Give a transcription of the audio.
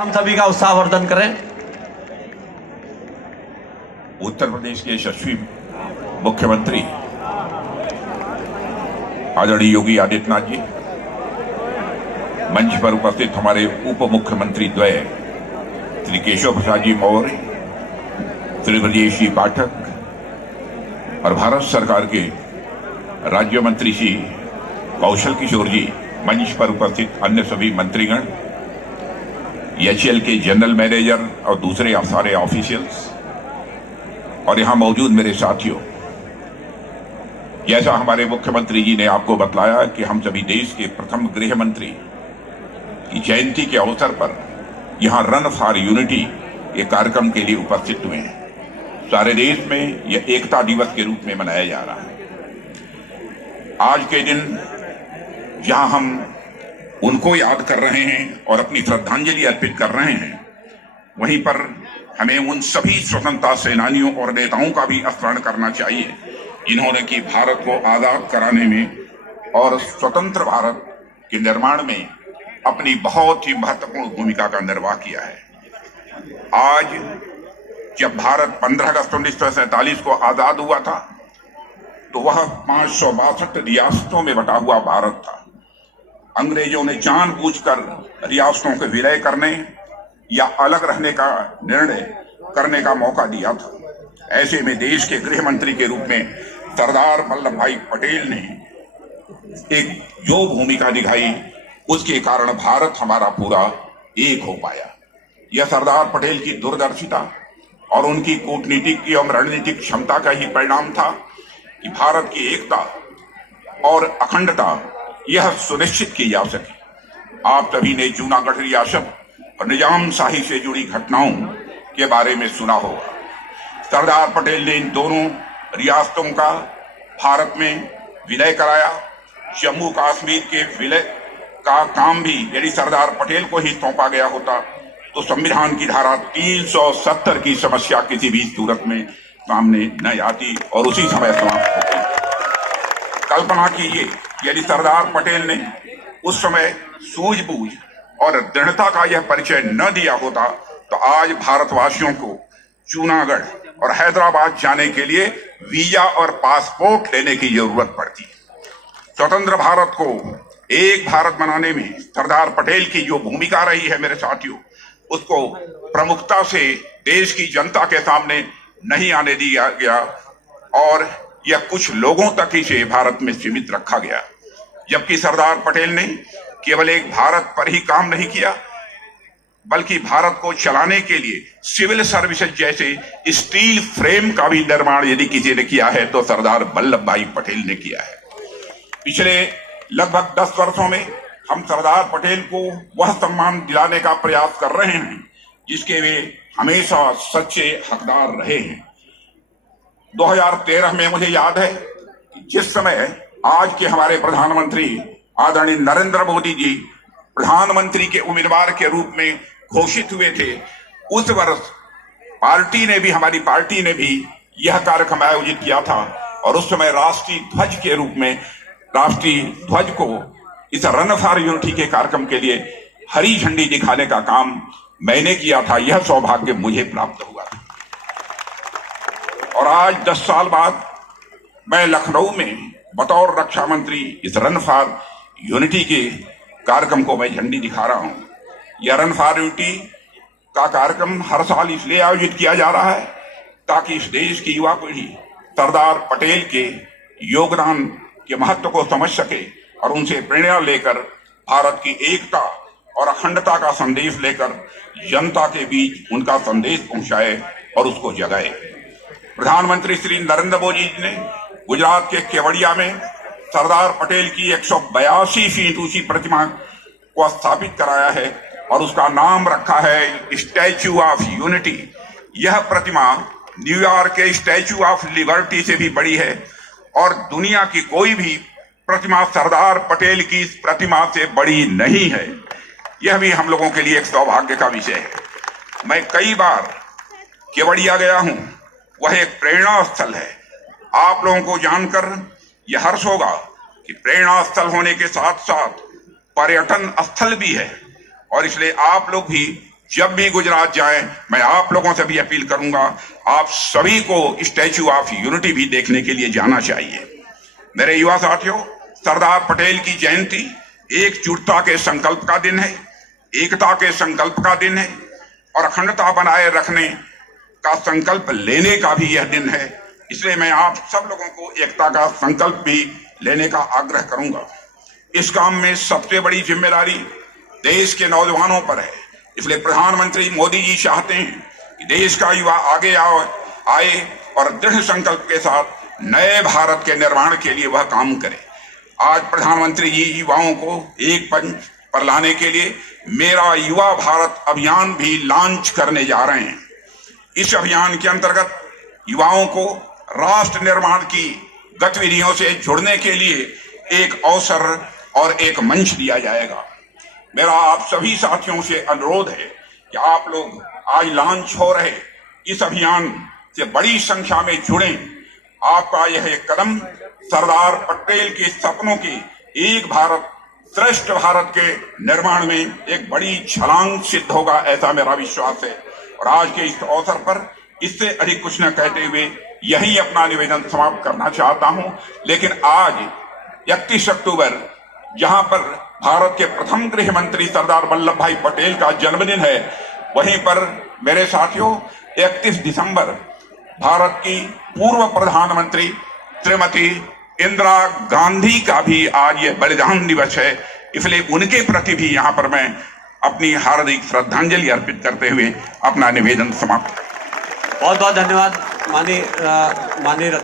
हम सभी का उत्साहवर्धन करें। उत्तर प्रदेश के यशस्वी मुख्यमंत्री आदरणीय योगी आदित्यनाथ जी, मंच पर उपस्थित हमारे उप मुख्यमंत्री द्वय श्री केशव प्रसाद जी मौर्य, श्री ब्रजेश जी पाठक और भारत सरकार के राज्य मंत्री श्री कौशल किशोर जी, मंच पर उपस्थित अन्य सभी मंत्रीगण, एचएल के जनरल मैनेजर और दूसरे सारे ऑफिशियल्स और यहां मौजूद मेरे साथियों, जैसा हमारे मुख्यमंत्री जी ने आपको बतलाया कि हम सभी देश के प्रथम गृह मंत्री की जयंती के अवसर पर यहां रन फॉर यूनिटी के कार्यक्रम के लिए उपस्थित हुए हैं। सारे देश में यह एकता दिवस के रूप में मनाया जा रहा है। आज के दिन जहां हम उनको याद कर रहे हैं और अपनी श्रद्धांजलि अर्पित कर रहे हैं, वहीं पर हमें उन सभी स्वतंत्रता सेनानियों और नेताओं का भी स्मरण करना चाहिए जिन्होंने कि भारत को आजाद कराने में और स्वतंत्र भारत के निर्माण में अपनी बहुत ही महत्वपूर्ण भूमिका का निर्वाह किया है। आज जब भारत 15 अगस्त 1947 को आजाद हुआ था तो वह 562 रियासतों में बटा हुआ भारत था। अंग्रेजों ने जानबूझकर रियासतों के विलय करने या अलग रहने का निर्णय करने का मौका दिया था। ऐसे में देश के गृह मंत्री के रूप में सरदार वल्लभ भाई पटेल ने एक जो भूमिका दिखाई, उसके कारण भारत हमारा पूरा एक हो पाया। यह सरदार पटेल की दूरदर्शिता और उनकी कूटनीतिक एवं रणनीतिक क्षमता का ही परिणाम था कि भारत की एकता और अखंडता यह सुनिश्चित की जा सके। आप सभी ने जूनागढ़ रियासत और निजामशाही से जुड़ी घटनाओं के बारे में सुना होगा। सरदार पटेल ने इन दोनों रियासतों का भारत में विलय कराया। जम्मू कश्मीर के विलय का काम भी यदि सरदार पटेल को ही सौंपा गया होता तो संविधान की धारा 370 की समस्या किसी भी सूरत में सामने न आती और उसी समय समाप्त होती। कल्पना कीजिए, यदि सरदार पटेल ने उस समय सूझबूझ और दृढ़ता का यह परिचय न दिया होता तो आज भारतवासियों को जूनागढ़ और हैदराबाद जाने के लिए वीजा और पासपोर्ट लेने की जरूरत पड़ती। स्वतंत्र भारत को एक भारत बनाने में सरदार पटेल की जो भूमिका रही है मेरे साथियों, उसको प्रमुखता से देश की जनता के सामने नहीं आने दिया गया और यह कुछ लोगों तक ही से भारत में सीमित रखा गया। जबकि सरदार पटेल ने केवल एक भारत पर ही काम नहीं किया, बल्कि भारत को चलाने के लिए सिविल सर्विसेज जैसे स्टील फ्रेम का भी निर्माण यदि किसी ने किया है तो सरदार वल्लभ भाई पटेल ने किया है। पिछले लगभग 10 वर्षों में हम सरदार पटेल को वह सम्मान दिलाने का प्रयास कर रहे हैं जिसके वे हमेशा सच्चे हकदार रहे हैं। 2013 में मुझे याद है कि जिस समय आज के हमारे प्रधानमंत्री आदरणीय नरेंद्र मोदी जी प्रधानमंत्री के उम्मीदवार के रूप में घोषित हुए थे, उस वर्ष हमारी पार्टी ने भी यह कार्यक्रम आयोजित किया था और उस समय राष्ट्रीय ध्वज के रूप में राष्ट्रीय ध्वज को इस रन फॉर यूनिटी के कार्यक्रम के लिए हरी झंडी दिखाने का काम मैंने किया था। यह सौभाग्य मुझे प्राप्त हुआ था और आज 10 साल बाद मैं लखनऊ में बतौर रक्षा मंत्री इस रन फॉर यूनिटी के कार्यक्रम को मैं झंडी दिखा रहा हूं। यह रन फॉर यूनिटी का कार्यक्रम हर साल इसलिए आयोजित किया जा रहा है ताकि इस देश की युवा पीढ़ी सरदार पटेल के योगदान के महत्व को समझ सके और उनसे प्रेरणा लेकर भारत की एकता और अखंडता का संदेश लेकर जनता के बीच उनका संदेश पहुंचाए और उसको जगाए। प्रधानमंत्री श्री नरेंद्र मोदी जी ने गुजरात के केवड़िया में सरदार पटेल की 182 फीट ऊंची प्रतिमा को स्थापित कराया है और उसका नाम रखा है स्टैच्यू ऑफ यूनिटी। यह प्रतिमा न्यूयॉर्क के स्टैच्यू ऑफ लिबर्टी से भी बड़ी है और दुनिया की कोई भी प्रतिमा सरदार पटेल की इस प्रतिमा से बड़ी नहीं है। यह भी हम लोगों के लिए एक सौभाग्य का विषय है। मैं कई बार केवड़िया गया हूं, वह एक प्रेरणा स्थल है। आप लोगों को जानकर यह हर्ष होगा कि प्रेरणा स्थल होने के साथ साथ पर्यटन स्थल भी है और इसलिए आप लोग भी जब भी गुजरात जाए मैं आप लोगों से भी अपील करूंगा, आप सभी को स्टैच्यू ऑफ यूनिटी भी देखने के लिए जाना चाहिए। मेरे युवा साथियों, सरदार पटेल की जयंती एकजुटता के संकल्प का दिन है, एकता के संकल्प का दिन है और अखंडता बनाए रखने का संकल्प लेने का भी यह दिन है। इसलिए मैं आप सब लोगों को एकता का संकल्प भी लेने का आग्रह करूंगा। इस काम में सबसे बड़ी जिम्मेदारी देश के नौजवानों पर है। इसलिए प्रधानमंत्री मोदी जी चाहते हैं कि देश का युवा आगे आए और दृढ़ संकल्प के साथ नए भारत के निर्माण के लिए वह काम करे। आज प्रधानमंत्री जी युवाओं को एक मंच पर लाने के लिए मेरा युवा भारत अभियान भी लॉन्च करने जा रहे हैं। इस अभियान के अंतर्गत युवाओं को राष्ट्र निर्माण की गतिविधियों से जुड़ने के लिए एक अवसर और एक मंच दिया जाएगा। मेरा आप सभी साथियों से अनुरोध है कि आप लोग आज लॉन्च हो रहे इस अभियान से बड़ी संख्या में जुड़ें। आपका यह कदम सरदार पटेल के सपनों की एक भारत श्रेष्ठ भारत के निर्माण में एक बड़ी छलांग सिद्ध होगा, ऐसा मेरा विश्वास है। और आज के इस अवसर पर इससे अधिक कुछ न कहते हुए यही अपना निवेदन समाप्त करना चाहता हूं। लेकिन आज 31 अक्टूबर, जहां पर भारत के प्रथम गृह मंत्री सरदार वल्लभ भाई पटेल का जन्मदिन है, वहीं पर मेरे साथियों 31 दिसंबर भारत की पूर्व प्रधानमंत्री श्रीमती इंदिरा गांधी का भी आज ये बलिदान दिवस है। इसलिए उनके प्रति भी यहाँ पर मैं अपनी हार्दिक श्रद्धांजलि अर्पित करते हुए अपना निवेदन समाप्त करता हूं। बहुत बहुत धन्यवाद माननीय